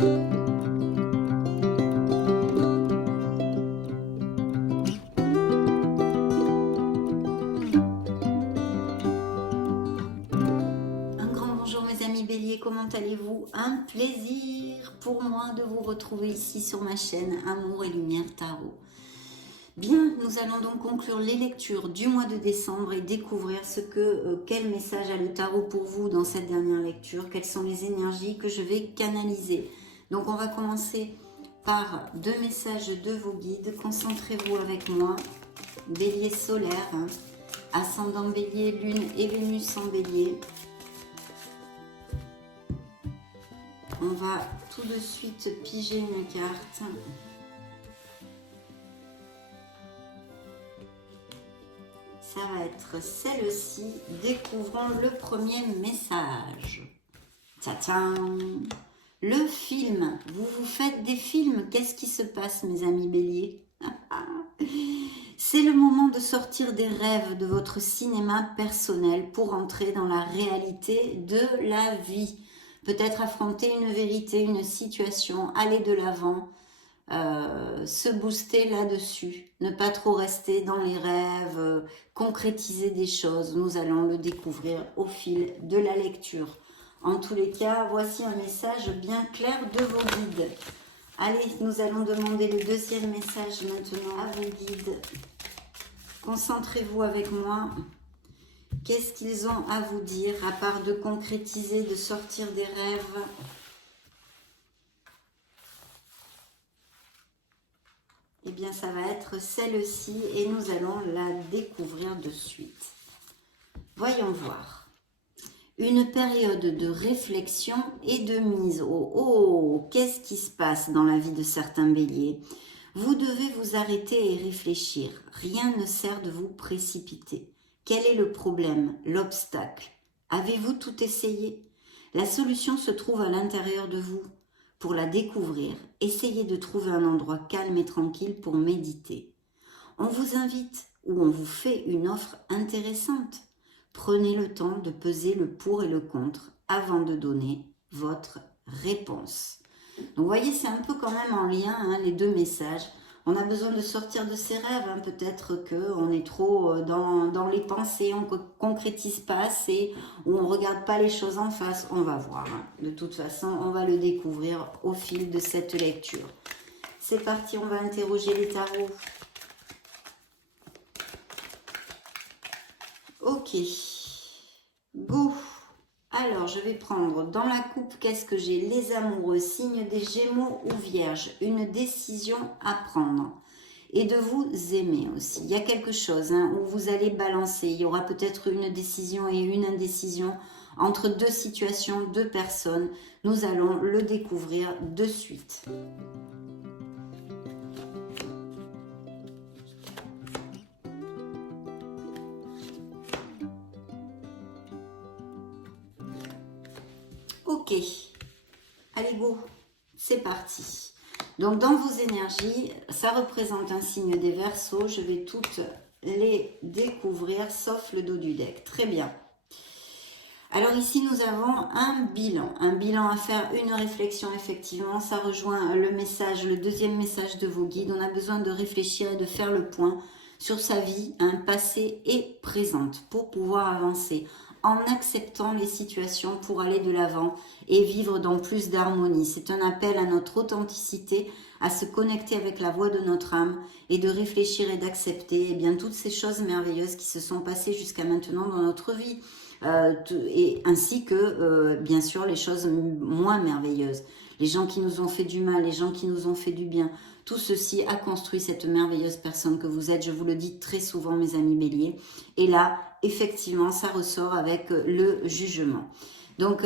Bonjour mes amis Bélier, comment allez-vous? Un plaisir pour moi de vous retrouver ici sur ma chaîne Amour et Lumière Tarot. Bien, nous allons donc conclure les lectures du mois de décembre et découvrir quel message a le tarot pour vous dans cette dernière lecture, quelles sont les énergies que je vais canaliser. Donc on va commencer par 2 messages de vos guides. Concentrez-vous avec moi, Bélier solaire, ascendant Bélier, Lune et Vénus en Bélier. On va tout de suite piger une carte. Ça va être celle-ci. Découvrons le premier message. Tadam! Le film. Vous vous faites des films. Qu'est-ce qui se passe, mes amis Bélier? C'est le moment de sortir des rêves de votre cinéma personnel pour entrer dans la réalité de la vie. Peut-être affronter une vérité, une situation, aller de l'avant, se booster là-dessus, ne pas trop rester dans les rêves, concrétiser des choses. Nous allons le découvrir au fil de la lecture. En tous les cas, voici un message bien clair de vos guides. Allez, nous allons demander le deuxième message maintenant à vos guides. Concentrez-vous avec moi. Qu'est-ce qu'ils ont à vous dire, à part de concrétiser, de sortir des rêves? Eh bien, ça va être celle-ci et nous allons la découvrir de suite. Voyons voir. Une période de réflexion et de mise au haut. Qu'est-ce qui se passe dans la vie de certains béliers? Vous devez vous arrêter et réfléchir. Rien ne sert de vous précipiter. Quel est le problème, l'obstacle? Avez-vous tout essayé? La solution se trouve à l'intérieur de vous. Pour la découvrir, essayez de trouver un endroit calme et tranquille pour méditer. On vous invite ou on vous fait une offre intéressante. Prenez le temps de peser le pour et le contre avant de donner votre réponse. Donc vous voyez, c'est un peu quand même en lien, les 2 messages. On a besoin de sortir de ses rêves, peut-être qu'on est trop dans les pensées, on ne concrétise pas assez, ou on ne regarde pas les choses en face, on va voir. De toute façon, on va le découvrir au fil de cette lecture. C'est parti, on va interroger les tarots. Ok, go. Alors, je vais prendre dans la coupe, qu'est-ce que j'ai? Les amoureux, signe des Gémeaux ou Vierges. Une décision à prendre. Et de vous aimer aussi. Il y a quelque chose où vous allez balancer. Il y aura peut-être une décision et une indécision entre 2 situations, 2 personnes. Nous allons le découvrir de suite. Ok, allez go, c'est parti. Donc dans vos énergies, ça représente un signe des Verseaux. Je vais toutes les découvrir, sauf le dos du deck. Très bien. Alors ici, nous avons un bilan à faire, une réflexion, effectivement. Ça rejoint le message, le deuxième message de vos guides. On a besoin de réfléchir et de faire le point sur sa vie, passée et présente, pour pouvoir avancer en acceptant les situations pour aller de l'avant et vivre dans plus d'harmonie. C'est un appel à notre authenticité, à se connecter avec la voix de notre âme et de réfléchir et d'accepter bien toutes ces choses merveilleuses qui se sont passées jusqu'à maintenant dans notre vie. Et ainsi que bien sûr les choses moins merveilleuses, les gens qui nous ont fait du mal, les gens qui nous ont fait du bien. Tout ceci a construit cette merveilleuse personne que vous êtes. Je vous le dis très souvent, mes amis béliers. Et là, effectivement, ça ressort avec le jugement. Donc,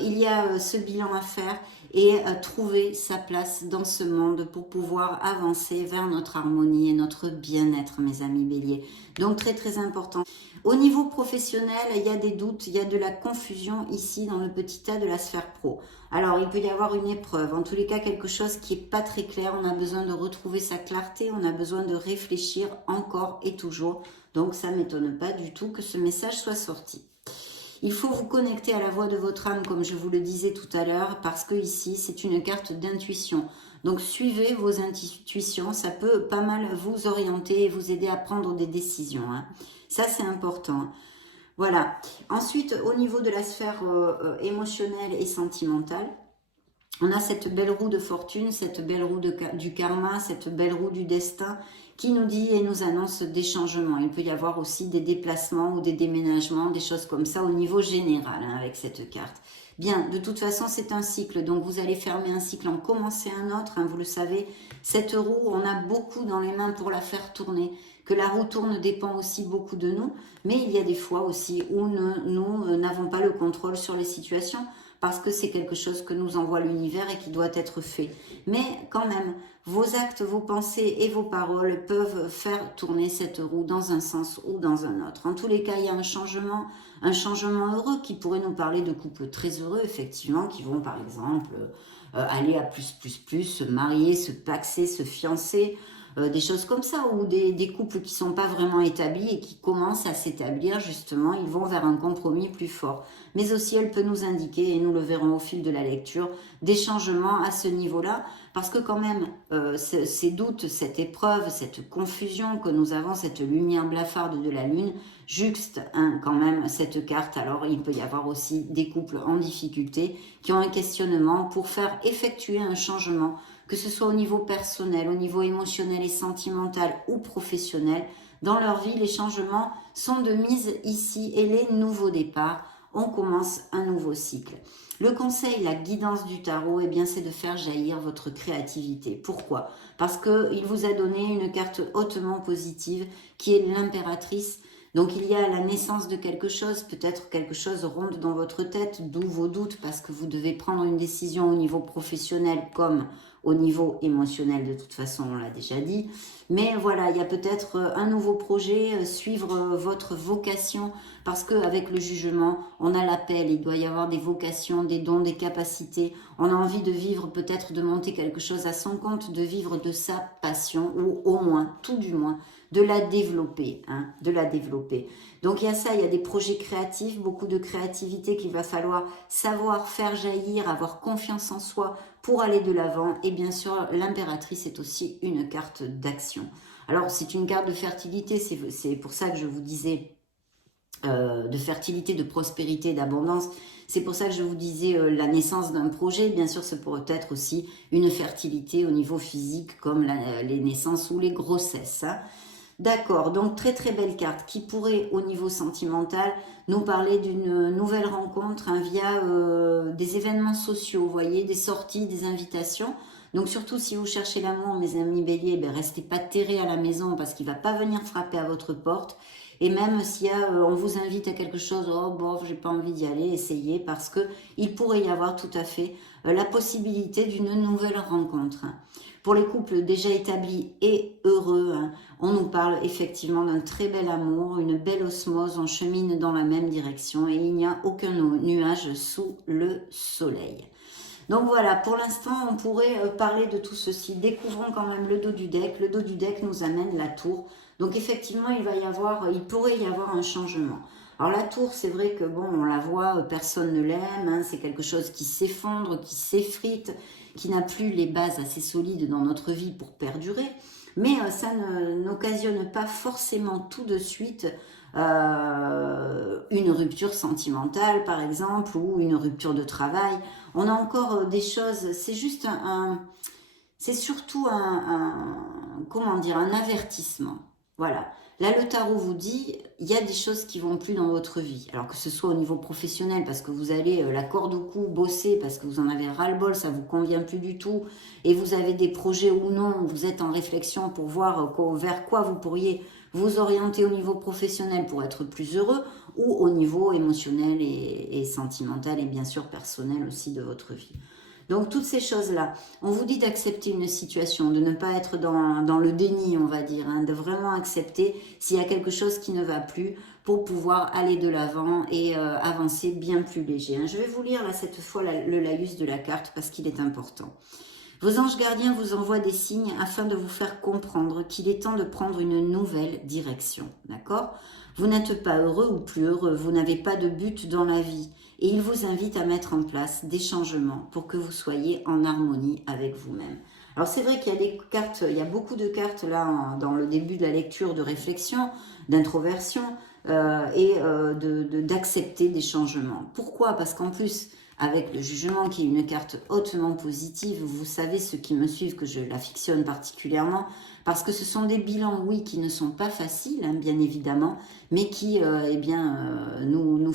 il y a ce bilan à faire et trouver sa place dans ce monde pour pouvoir avancer vers notre harmonie et notre bien-être, mes amis béliers. Donc, très, très important. Au niveau professionnel, il y a des doutes, il y a de la confusion ici dans le petit tas de la sphère pro. Alors, il peut y avoir une épreuve, en tous les cas, quelque chose qui n'est pas très clair. On a besoin de retrouver sa clarté, on a besoin de réfléchir encore et toujours. Donc, ça ne m'étonne pas du tout que ce message soit sorti. Il faut vous connecter à la voix de votre âme, comme je vous le disais tout à l'heure, parce que ici, c'est une carte d'intuition. Donc, suivez vos intuitions, ça peut pas mal vous orienter et vous aider à prendre des décisions. Hein. Ça, c'est important. Voilà. Ensuite, au niveau de la sphère émotionnelle et sentimentale, on a cette belle roue de fortune, cette belle roue du karma, cette belle roue du destin qui nous dit et nous annonce des changements. Il peut y avoir aussi des déplacements ou des déménagements, des choses comme ça au niveau général hein, avec cette carte. Bien, de toute façon, c'est un cycle. Donc, vous allez fermer un cycle, en commencer un autre. Hein, vous le savez, cette roue, on a beaucoup dans les mains pour la faire tourner. Que la roue tourne dépend aussi beaucoup de nous. Mais il y a des fois aussi où nous n'avons pas le contrôle sur les situations parce que c'est quelque chose que nous envoie l'univers et qui doit être fait. Mais quand même, vos actes, vos pensées et vos paroles peuvent faire tourner cette roue dans un sens ou dans un autre. En tous les cas, il y a un changement heureux qui pourrait nous parler de couples très heureux, effectivement, qui vont par exemple aller à plus, se marier, se paxer, se fiancer, des choses comme ça, ou des couples qui sont pas vraiment établis et qui commencent à s'établir, justement, ils vont vers un compromis plus fort. Mais aussi, elle peut nous indiquer, et nous le verrons au fil de la lecture, des changements à ce niveau-là, parce que quand même, ces doutes, cette épreuve, cette confusion que nous avons, cette lumière blafarde de la lune, juxte hein, quand même cette carte. Alors, il peut y avoir aussi des couples en difficulté qui ont un questionnement pour faire effectuer un changement, que ce soit au niveau personnel, au niveau émotionnel et sentimental ou professionnel. Dans leur vie, les changements sont de mise ici et les nouveaux départs. On commence un nouveau cycle. Le conseil, la guidance du tarot, eh bien, c'est de faire jaillir votre créativité. Pourquoi? Parce qu'il vous a donné une carte hautement positive qui est l'impératrice. Donc, il y a la naissance de quelque chose, peut-être quelque chose ronde dans votre tête, d'où vos doutes, parce que vous devez prendre une décision au niveau professionnel comme au niveau émotionnel, de toute façon, on l'a déjà dit. Mais voilà, il y a peut-être un nouveau projet, suivre votre vocation, parce qu'avec le jugement, on a l'appel, il doit y avoir des vocations, des dons, des capacités. On a envie de vivre, peut-être de monter quelque chose à son compte, de vivre de sa passion, ou au moins, tout du moins, de la développer, hein, de la développer. Donc il y a ça, il y a des projets créatifs, beaucoup de créativité qu'il va falloir savoir faire jaillir, avoir confiance en soi pour aller de l'avant. Et bien sûr, l'impératrice est aussi une carte d'action. Alors c'est une carte de fertilité, c'est pour ça que je vous disais de fertilité, de prospérité, d'abondance. C'est pour ça que je vous disais la naissance d'un projet. Bien sûr, ce pourrait être aussi une fertilité au niveau physique, comme les naissances ou les grossesses. Hein. D'accord, donc très très belle carte qui pourrait au niveau sentimental nous parler d'une nouvelle rencontre hein, via des événements sociaux, vous voyez, des sorties, des invitations. Donc surtout si vous cherchez l'amour, mes amis béliers, ben, restez pas terrés à la maison parce qu'il ne va pas venir frapper à votre porte. Et même si on vous invite à quelque chose, oh bon, j'ai pas envie d'y aller, essayez parce que il pourrait y avoir tout à fait la possibilité d'une nouvelle rencontre. Pour les couples déjà établis et heureux, hein, on nous parle effectivement d'un très bel amour, une belle osmose, on chemine dans la même direction et il n'y a aucun nuage sous le soleil. Donc voilà, pour l'instant, on pourrait parler de tout ceci. Découvrons quand même le dos du deck. Le dos du deck nous amène la tour. Donc effectivement, il pourrait y avoir un changement. Alors la tour, c'est vrai que bon, on la voit, personne ne l'aime. Hein, c'est quelque chose qui s'effondre, qui s'effrite, qui n'a plus les bases assez solides dans notre vie pour perdurer. Mais ça n'occasionne pas forcément tout de suite une rupture sentimentale, par exemple, ou une rupture de travail. On a encore des choses, c'est juste c'est surtout comment dire, un avertissement. Voilà. Là, le tarot vous dit, il y a des choses qui vont plus dans votre vie. Alors que ce soit au niveau professionnel, parce que vous allez la corde au cou, bosser, parce que vous en avez ras-le-bol, ça vous convient plus du tout, et vous avez des projets ou non, vous êtes en réflexion pour voir vers quoi vous pourriez vous orienter au niveau professionnel pour être plus heureux, ou au niveau émotionnel et sentimental, et bien sûr personnel aussi de votre vie. Donc toutes ces choses-là, on vous dit d'accepter une situation, de ne pas être dans le déni, on va dire, hein, de vraiment accepter s'il y a quelque chose qui ne va plus pour pouvoir aller de l'avant et avancer bien plus léger. Hein. Je vais vous lire là cette fois le laïus de la carte parce qu'il est important. Vos anges gardiens vous envoient des signes afin de vous faire comprendre qu'il est temps de prendre une nouvelle direction, d'accord ? Vous n'êtes pas heureux ou plus heureux, vous n'avez pas de but dans la vie. Et il vous invite à mettre en place des changements pour que vous soyez en harmonie avec vous-même. Alors c'est vrai qu'il y a des cartes, il y a beaucoup de cartes là dans le début de la lecture de réflexion, d'introversion et d'accepter des changements. Pourquoi? Parce qu'en plus, avec le jugement qui est une carte hautement positive, vous savez ceux qui me suivent que je l'affectionne particulièrement, parce que ce sont des bilans, oui, qui ne sont pas faciles, hein, bien évidemment, mais qui nous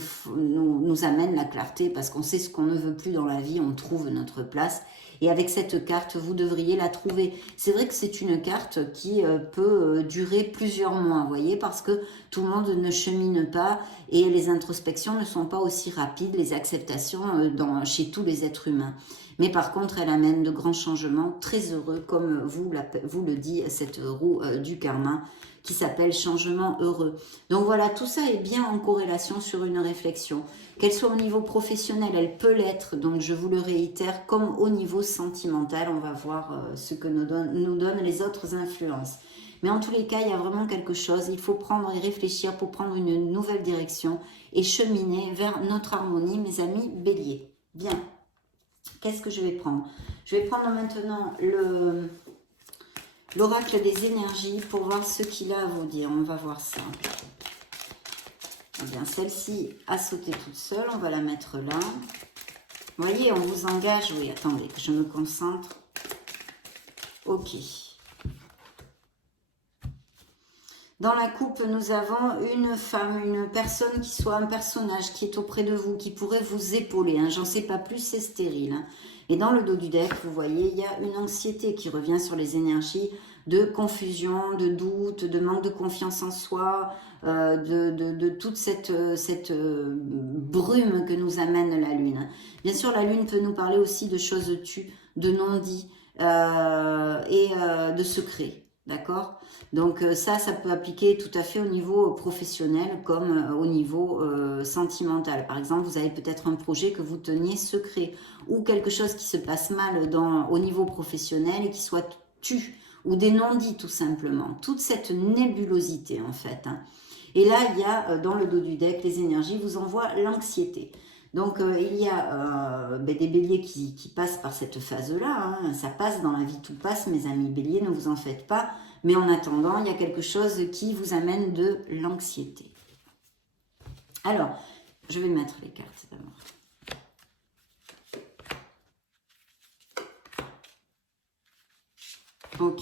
amènent la clarté, parce qu'on sait ce qu'on ne veut plus dans la vie, on trouve notre place. Et avec cette carte, vous devriez la trouver. C'est vrai que c'est une carte qui peut durer plusieurs mois, vous voyez, parce que tout le monde ne chemine pas et les introspections ne sont pas aussi rapides, les acceptations chez tous les êtres humains. Mais par contre, elle amène de grands changements très heureux, comme vous le dit cette roue du karma, qui s'appelle changement heureux. Donc voilà, tout ça est bien en corrélation sur une réflexion. Qu'elle soit au niveau professionnel, elle peut l'être, donc je vous le réitère, comme au niveau sentimental, on va voir ce que nous donnent les autres influences. Mais en tous les cas, il y a vraiment quelque chose, il faut prendre et réfléchir pour prendre une nouvelle direction et cheminer vers notre harmonie, mes amis béliers. Bien, qu'est-ce que je vais prendre? Je vais prendre maintenant l'oracle des énergies pour voir ce qu'il a à vous dire. On va voir ça. Eh bien, celle-ci a sauté toute seule. On va la mettre là. Vous voyez, on vous engage. Oui, attendez, que je me concentre. Ok. Dans la coupe, nous avons une femme, une personne qui soit un personnage qui est auprès de vous, qui pourrait vous épauler. Hein. J'en sais pas plus, c'est stérile. Hein. Et dans le dos du deck, vous voyez, il y a une anxiété qui revient sur les énergies de confusion, de doute, de manque de confiance en soi, de toute cette brume que nous amène la Lune. Bien sûr, la Lune peut nous parler aussi de choses tues, de non-dits et de secrets. D'accord? Donc ça peut appliquer tout à fait au niveau professionnel comme au niveau sentimental. Par exemple, vous avez peut-être un projet que vous teniez secret ou quelque chose qui se passe mal au niveau professionnel et qui soit tu ou des non-dits tout simplement. Toute cette nébulosité en fait. Hein. Et là, il y a dans le dos du deck, les énergies vous envoient l'anxiété. Donc, il y a des béliers qui passent par cette phase-là. Hein. Ça passe dans la vie, tout passe, mes amis béliers, ne vous en faites pas. Mais en attendant, il y a quelque chose qui vous amène de l'anxiété. Alors, je vais mettre les cartes d'abord. Ok.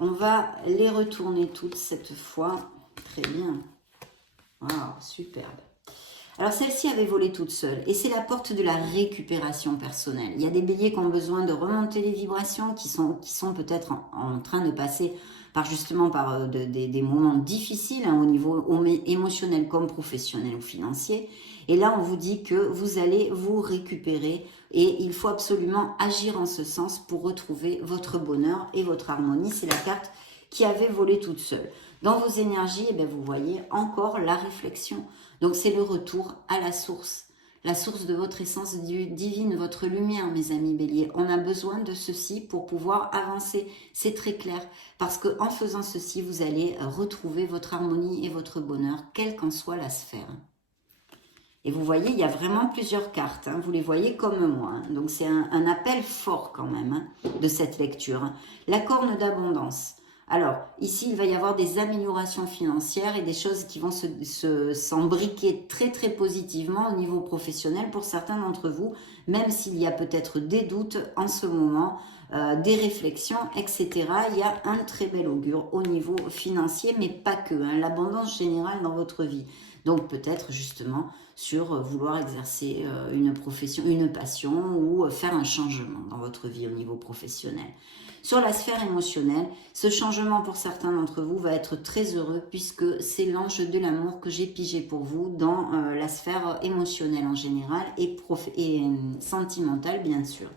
On va les retourner toutes cette fois. Très bien. Wow, superbe. Alors celle-ci avait volé toute seule et c'est la porte de la récupération personnelle. Il y a des béliers qui ont besoin de remonter les vibrations, qui sont peut-être en train de passer par des moments difficiles hein, au niveau émotionnel comme professionnel ou financier. Et là, on vous dit que vous allez vous récupérer et il faut absolument agir en ce sens pour retrouver votre bonheur et votre harmonie. C'est la carte qui avait volé toute seule. Dans vos énergies, eh bien, vous voyez encore la réflexion. Donc, c'est le retour à la source de votre essence divine, votre lumière, mes amis béliers. On a besoin de ceci pour pouvoir avancer. C'est très clair. Parce qu'en faisant ceci, vous allez retrouver votre harmonie et votre bonheur, quelle qu'en soit la sphère. Et vous voyez, il y a vraiment plusieurs cartes. Hein. Vous les voyez comme moi. Hein. Donc, c'est un appel fort quand même hein, de cette lecture. Hein. La corne d'abondance. Alors, ici, il va y avoir des améliorations financières et des choses qui vont s'embriquer très, très positivement au niveau professionnel pour certains d'entre vous, même s'il y a peut-être des doutes en ce moment, des réflexions, etc. Il y a un très bel augure au niveau financier, mais pas que, hein, l'abondance générale dans votre vie. Donc, peut-être justement sur vouloir exercer une profession, une passion ou faire un changement dans votre vie au niveau professionnel. Sur la sphère émotionnelle, ce changement pour certains d'entre vous va être très heureux puisque c'est l'ange de l'amour que j'ai pigé pour vous dans la sphère émotionnelle en général et sentimentale bien sûr.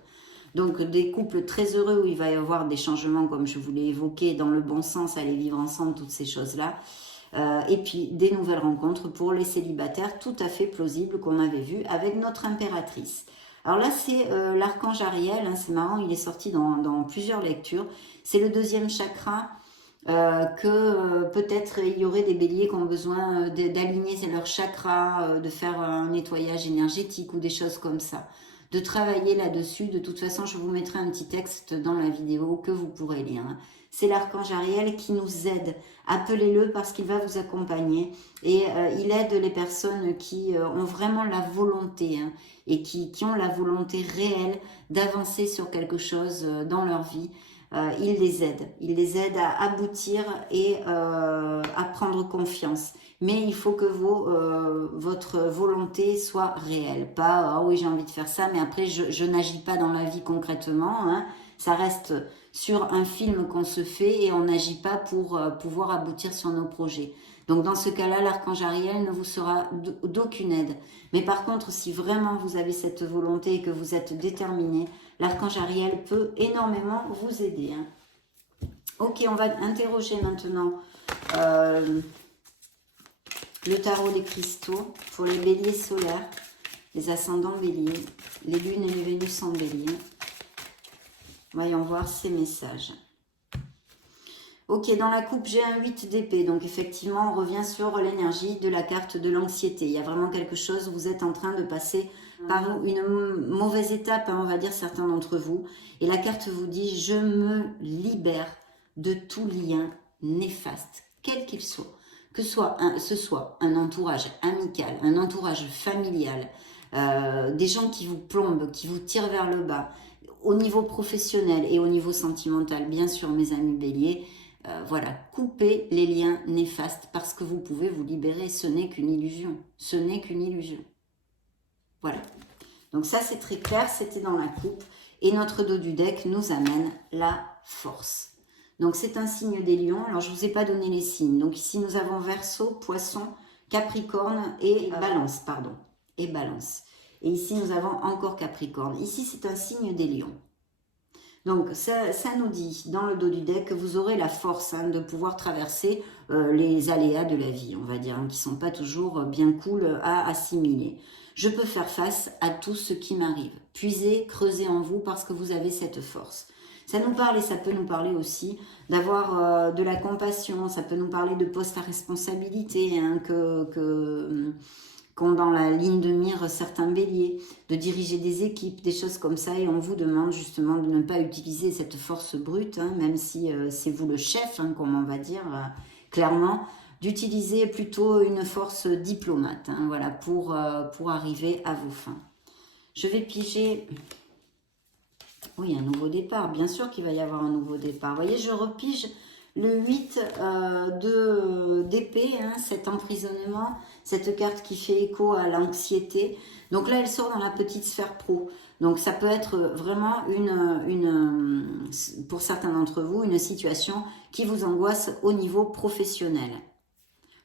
Donc des couples très heureux où il va y avoir des changements comme je vous l'ai évoqué dans le bon sens, aller vivre ensemble, toutes ces choses-là. Et puis des nouvelles rencontres pour les célibataires tout à fait plausibles qu'on avait vu avec notre impératrice. Alors là, c'est l'archange Ariel, hein, c'est marrant, il est sorti dans plusieurs lectures. C'est le deuxième chakra que peut-être il y aurait des béliers qui ont besoin d'aligner leurs chakras, de faire un nettoyage énergétique ou des choses comme ça. De travailler là-dessus. De toute façon, je vous mettrai un petit texte dans la vidéo que vous pourrez lire. C'est l'archange Ariel qui nous aide. Appelez-le parce qu'il va vous accompagner. Et il aide les personnes qui ont vraiment la volonté et qui ont la volonté réelle d'avancer sur quelque chose dans leur vie. Il les aide à aboutir et à prendre confiance. Mais il faut que votre volonté soit réelle. Pas, ah oui, j'ai envie de faire ça, mais après, je n'agis pas dans la vie concrètement. Ça reste sur un film qu'on se fait et on n'agit pas pour pouvoir aboutir sur nos projets. Donc dans ce cas-là, l'archange Ariel ne vous sera d'aucune aide. Mais par contre, si vraiment vous avez cette volonté et que vous êtes déterminé, l'archange Ariel peut énormément vous aider. Ok, on va interroger maintenant le tarot des cristaux pour les béliers solaires, les ascendants béliers, les lunes et les Vénus en bélier. Voyons voir ces messages. Ok, dans la coupe, j'ai un 8 d'épée. Donc, effectivement, on revient sur l'énergie de la carte de l'anxiété. Il y a vraiment quelque chose, vous êtes en train de passer par une mauvaise étape, on va dire, certains d'entre vous. Et la carte vous dit, je me libère de tout lien néfaste, quel qu'il soit. Que ce soit un entourage amical, un entourage familial, des gens qui vous plombent, qui vous tirent vers le bas, au niveau professionnel et au niveau sentimental, bien sûr, mes amis béliers, voilà, coupez les liens néfastes parce que vous pouvez vous libérer. Ce n'est qu'une illusion. Ce n'est qu'une illusion. Voilà. Donc ça, c'est très clair. C'était dans la coupe. Et notre dos du deck nous amène la force. Donc c'est un signe des lions. Alors je ne vous ai pas donné les signes. Donc ici, nous avons Verseau, Poisson, Capricorne et Balance. Pardon. Et Balance. Et ici, nous avons encore Capricorne. Ici, c'est un signe des lions. Donc, ça nous dit, dans le dos du deck, que vous aurez la force de pouvoir traverser les aléas de la vie, on va dire, qui ne sont pas toujours bien cool à assimiler. Je peux faire face à tout ce qui m'arrive. Puisez, creusez en vous parce que vous avez cette force. Ça nous parle et ça peut nous parler aussi d'avoir de la compassion, ça peut nous parler de postes à responsabilité, qu'ont dans la ligne de mire certains béliers, de diriger des équipes, des choses comme ça, et on vous demande justement de ne pas utiliser cette force brute, même si c'est vous le chef, comme on va dire clairement, d'utiliser plutôt une force diplomate, voilà, pour arriver à vos fins. Je vais piger... Oui, un nouveau départ, bien sûr qu'il va y avoir un nouveau départ. Vous voyez, je repige le 8 d'épée, cet emprisonnement, cette carte qui fait écho à l'anxiété. Donc là, elle sort dans la petite sphère pro. Donc ça peut être vraiment pour certains d'entre vous, une situation qui vous angoisse au niveau professionnel.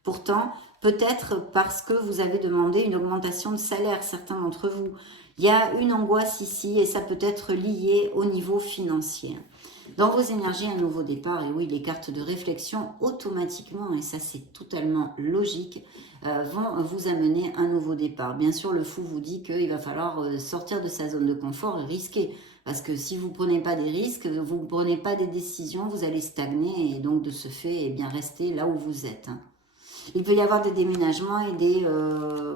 Pourtant, peut-être parce que vous avez demandé une augmentation de salaire, certains d'entre vous. Il y a une angoisse ici et ça peut être lié au niveau financier. Dans vos énergies, un nouveau départ, et oui, les cartes de réflexion, automatiquement, et ça c'est totalement logique, vont vous amener un nouveau départ. Bien sûr, le fou vous dit qu'il va falloir sortir de sa zone de confort et risquer. Parce que si vous ne prenez pas des risques, vous ne prenez pas des décisions, vous allez stagner et donc de ce fait, eh bien, rester là où vous êtes. Il peut y avoir des déménagements et des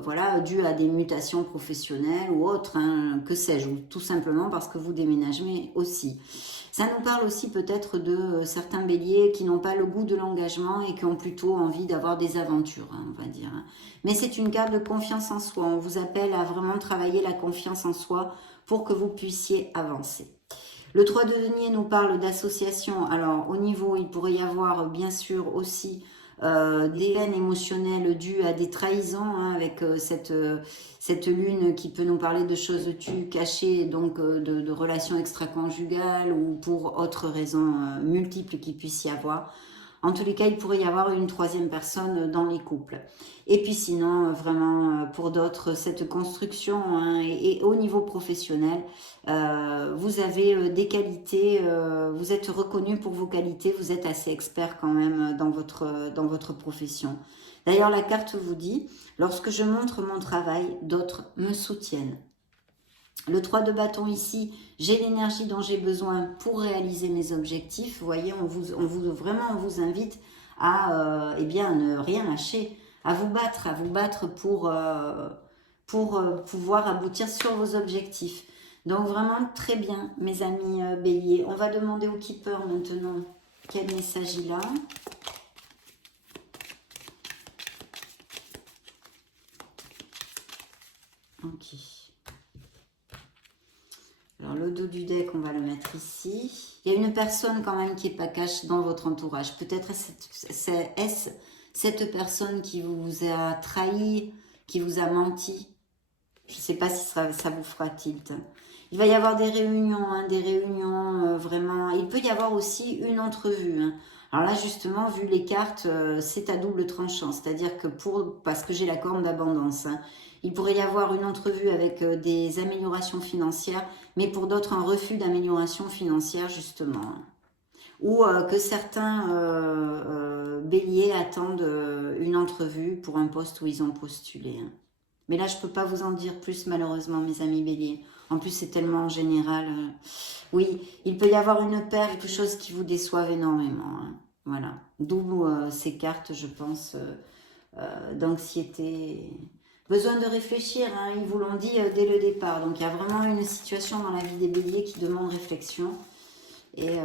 voilà, dus à des mutations professionnelles ou autres, que sais-je, ou tout simplement parce que vous déménagez aussi. Ça nous parle aussi peut-être de certains béliers qui n'ont pas le goût de l'engagement et qui ont plutôt envie d'avoir des aventures, on va dire. Mais c'est une carte de confiance en soi. On vous appelle à vraiment travailler la confiance en soi pour que vous puissiez avancer. Le 3 de denier nous parle d'association. Alors, au niveau, il pourrait y avoir bien sûr aussi des peines émotionnelles dues à des trahisons, avec cette lune qui peut nous parler de choses tues, cachées, donc de relations extra-conjugales ou pour autres raisons multiples qu'il puisse y avoir. En tous les cas, il pourrait y avoir une troisième personne dans les couples. Et puis sinon, vraiment, pour d'autres, cette construction, et au niveau professionnel, vous avez des qualités, vous êtes reconnu pour vos qualités, vous êtes assez expert quand même dans votre profession. D'ailleurs, la carte vous dit, lorsque je montre mon travail, d'autres me soutiennent. Le 3 de bâton ici, j'ai l'énergie dont j'ai besoin pour réaliser mes objectifs. Vous voyez, vraiment, on vous invite à eh bien, ne rien lâcher, à vous battre pour pouvoir aboutir sur vos objectifs. Donc vraiment très bien, mes amis béliers. On va demander au keeper maintenant quel message il a. Ok. Alors le dos du deck, on va le mettre ici. Il y a une personne quand même qui n'est pas cache dans votre entourage. Peut-être est-ce cette personne qui vous a trahi, qui vous a menti. Je ne sais pas si ça vous fera tilt. Il va y avoir des réunions, vraiment. Il peut y avoir aussi une entrevue. Hein. Alors là, justement, vu les cartes, c'est à double tranchant. C'est-à-dire que parce que j'ai la corne d'abondance, hein, il pourrait y avoir une entrevue avec des améliorations financières, mais pour d'autres, un refus d'amélioration financière, justement. Hein. Ou que certains béliers attendent une entrevue pour un poste où ils ont postulé. Hein. Mais là, je ne peux pas vous en dire plus, malheureusement, mes amis béliers. En plus, c'est tellement en général. Oui, il peut y avoir une paire, quelque chose qui vous déçoive énormément. Hein. Voilà. D'où ces cartes, je pense, d'anxiété. Besoin de réfléchir, hein, ils vous l'ont dit dès le départ. Donc, il y a vraiment une situation dans la vie des béliers qui demande réflexion. Et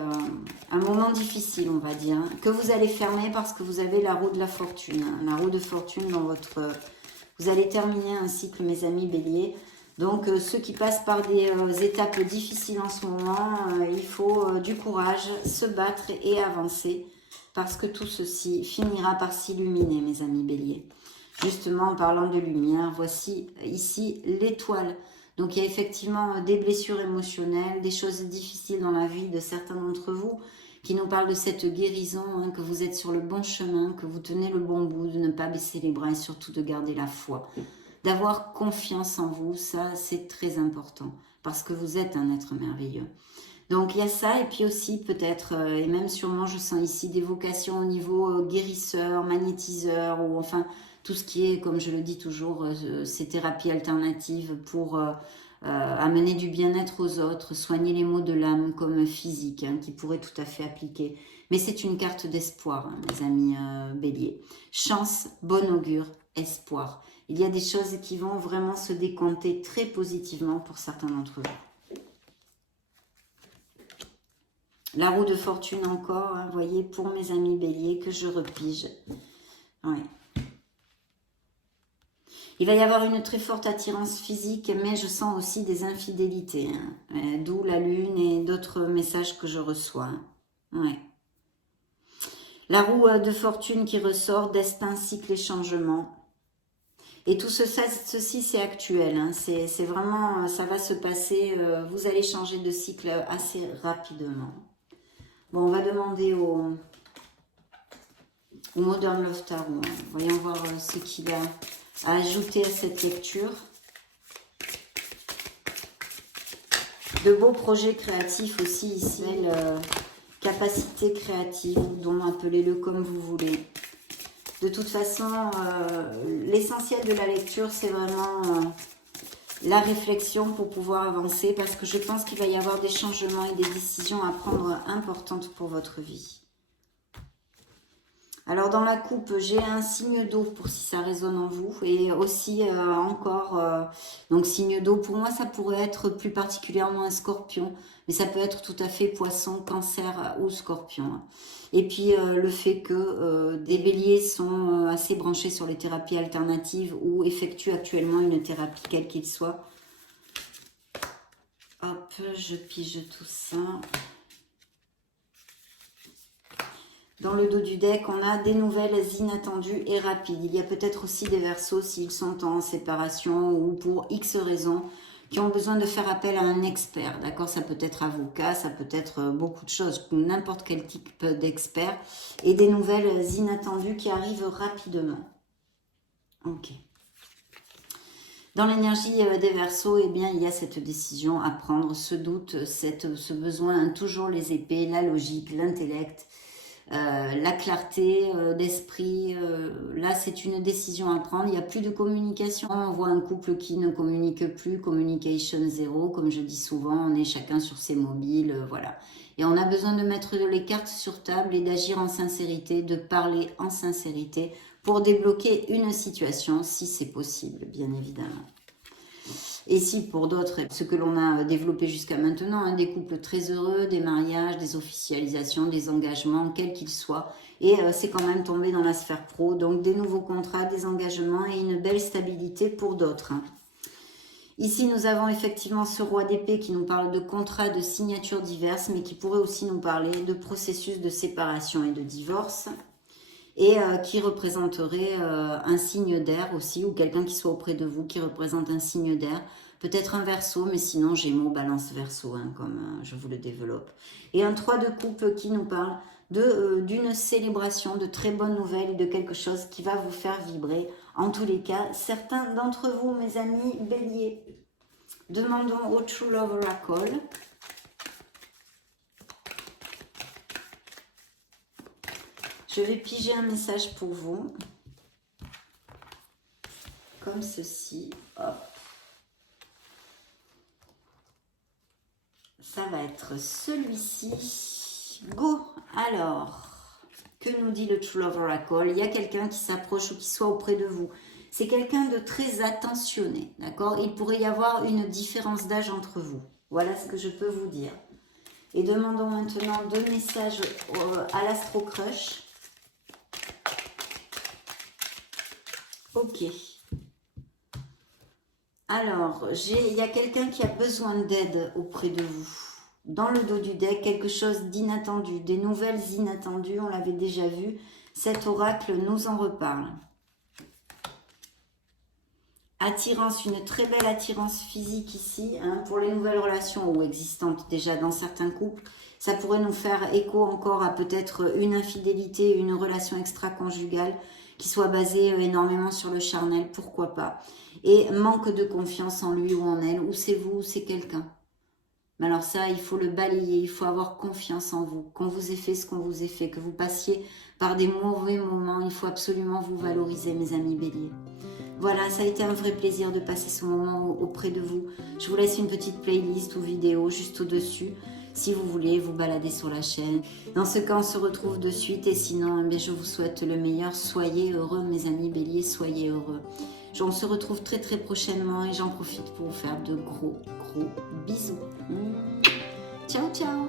un moment difficile, on va dire, hein, que vous allez fermer parce que vous avez la roue de la fortune. Hein, la roue de fortune dans votre... vous allez terminer un cycle, mes amis béliers. Donc, ceux qui passent par des étapes difficiles en ce moment, il faut du courage, se battre et avancer. Parce que tout ceci finira par s'illuminer, mes amis béliers. Justement, en parlant de lumière, voici ici l'étoile. Donc, il y a effectivement des blessures émotionnelles, des choses difficiles dans la vie de certains d'entre vous qui nous parlent de cette guérison, hein, que vous êtes sur le bon chemin, que vous tenez le bon bout, de ne pas baisser les bras et surtout de garder la foi. D'avoir confiance en vous, ça c'est très important parce que vous êtes un être merveilleux. Donc il y a ça et puis aussi peut-être, et même sûrement je sens ici des vocations au niveau guérisseur, magnétiseur ou enfin tout ce qui est, comme je le dis toujours, ces thérapies alternatives pour amener du bien-être aux autres, soigner les maux de l'âme comme physique, hein, qui pourrait tout à fait appliquer. Mais c'est une carte d'espoir, hein, mes amis béliers. Chance, bon augure, espoir. Il y a des choses qui vont vraiment se décompter très positivement pour certains d'entre vous. La roue de fortune encore, hein, voyez, pour mes amis béliers que je repige. Ouais. Il va y avoir une très forte attirance physique, mais je sens aussi des infidélités. Hein, d'où la lune et d'autres messages que je reçois. Ouais. La roue de fortune qui ressort, destin, cycle et changement. Et tout ceci, c'est actuel. Hein. C'est vraiment, ça va se passer. Vous allez changer de cycle assez rapidement. Bon, on va demander au Modern Love Tarot. Hein. Voyons voir ce qu'il a à ajouter à cette lecture. De beaux projets créatifs aussi ici. Capacité créative, dont appelez-le comme vous voulez. De toute façon, l'essentiel de la lecture, c'est vraiment la réflexion pour pouvoir avancer parce que je pense qu'il va y avoir des changements et des décisions à prendre importantes pour votre vie. Alors dans la coupe, j'ai un signe d'eau pour si ça résonne en vous et aussi encore, donc signe d'eau, pour moi ça pourrait être plus particulièrement un scorpion, mais ça peut être tout à fait poisson, cancer ou scorpion. Et puis le fait que des béliers sont assez branchés sur les thérapies alternatives ou effectuent actuellement une thérapie quelle qu'il soit. Hop, je pige tout ça. Dans le dos du deck, on a des nouvelles inattendues et rapides. Il y a peut-être aussi des Verseaux s'ils sont en séparation ou pour X raisons qui ont besoin de faire appel à un expert. D'accord, ça peut être avocat, ça peut être beaucoup de choses, n'importe quel type d'expert. Et des nouvelles inattendues qui arrivent rapidement. Ok. Dans l'énergie des Verseaux, eh bien, il y a cette décision à prendre, ce doute, ce besoin, hein, toujours les épées, la logique, l'intellect. la clarté d'esprit. Là, c'est une décision à prendre. Il n'y a plus de communication. On voit un couple qui ne communique plus, communication zéro, comme je dis souvent, on est chacun sur ses mobiles, voilà. Et on a besoin de mettre les cartes sur table et d'agir en sincérité, de parler en sincérité pour débloquer une situation, si c'est possible, bien évidemment. Et si pour d'autres, ce que l'on a développé jusqu'à maintenant, hein, des couples très heureux, des mariages, des officialisations, des engagements, quels qu'ils soient, et c'est quand même tombé dans la sphère pro, donc des nouveaux contrats, des engagements et une belle stabilité pour d'autres. Hein. Ici, nous avons effectivement ce roi d'épée qui nous parle de contrats, de signatures diverses, mais qui pourrait aussi nous parler de processus de séparation et de divorce, et qui représenterait un signe d'air aussi, ou quelqu'un qui soit auprès de vous qui représente un signe d'air, peut-être un Verseau, mais sinon Gémeaux, Balance, Verseau, hein, comme je vous le développe. Et un 3 de coupe qui nous parle d'une célébration, de très bonnes nouvelles et de quelque chose qui va vous faire vibrer. En tous les cas, certains d'entre vous, mes amis Bélier, demandons au True Love Oracle. Je vais piger un message pour vous, comme ceci. Hop. Ça va être celui-ci. Go! Alors, que nous dit le True Love Oracle? Il y a quelqu'un qui s'approche ou qui soit auprès de vous. C'est quelqu'un de très attentionné, d'accord? Il pourrait y avoir une différence d'âge entre vous. Voilà ce que je peux vous dire. Et demandons maintenant 2 messages à l'Astro Crush. Ok. Alors, il y a quelqu'un qui a besoin d'aide auprès de vous. Dans le dos du deck, quelque chose d'inattendu, des nouvelles inattendues, on l'avait déjà vu. Cet oracle nous en reparle. Attirance, une très belle attirance physique ici, hein, pour les nouvelles relations ou existantes déjà dans certains couples. Ça pourrait nous faire écho encore à peut-être une infidélité, une relation extra-conjugale qui soit basée énormément sur le charnel, pourquoi pas. Et manque de confiance en lui ou en elle, ou c'est vous ou c'est quelqu'un. Mais alors ça, il faut le balayer, il faut avoir confiance en vous, qu'on vous ait fait ce qu'on vous ait fait, que vous passiez par des mauvais moments, il faut absolument vous valoriser, mes amis Bélier. Voilà, ça a été un vrai plaisir de passer ce moment auprès de vous. Je vous laisse une petite playlist ou vidéo juste au-dessus, si vous voulez vous balader sur la chaîne. Dans ce cas, on se retrouve de suite et sinon, je vous souhaite le meilleur. Soyez heureux, mes amis Bélier, soyez heureux. On se retrouve très très prochainement et j'en profite pour vous faire de gros bisous. Ciao, ciao.